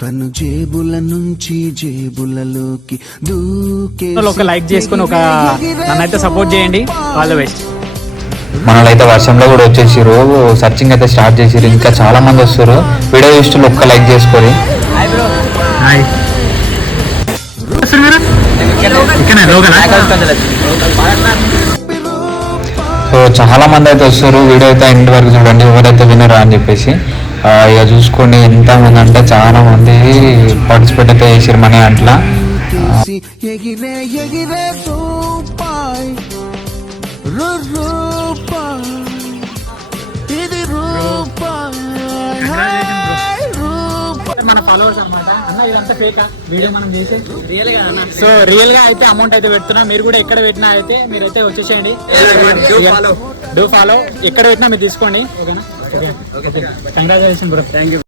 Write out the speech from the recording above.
తను జేబుల నుంచి జేబులలోకి దూకే ఒక లైక్ చేసుకుని ఒక నన్నైతే సపోర్ట్ చేయండి. All the best. మనలైతే వర్షంలో కూడా వచ్చేసిరు, సర్చింగ్ అయితే స్టార్ట్ చేసిరు. ఇంకా చాలా మంది వస్తారు. వీడియో ఇష్టలు ఒక్క లైక్ చేసుకోరి. సో చాలా మంది అయితే వస్తారు. వీడియో అయితే ఎండ్ వరకు చూడండి, ఎవరైతే వినరా అని చెప్పేసి. ఇక చూసుకోండి ఎంతమంది అంటే చాలా మంది పార్టిసిపేట్ అయితే చేసారు మన అట్లా. ఎగిరే ఎగిరే రూపాయి ఇది మన ఫాలోవర్స్ అనమాట అన్న. ఇదంతా ఫేక్ వీడియో మనం చేసే రియల్ గా అన్న. సో రియల్ గా అయితే అమౌంట్ అయితే పెడుతున్నా. మీరు కూడా ఎక్కడ పెట్టినా అయితే మీరైతే వచ్చేసేయండి. Do follow. ఎక్కడ పెట్టినా మీరు తీసుకోండి. ఓకేనా? Congratulation bro. Thank you.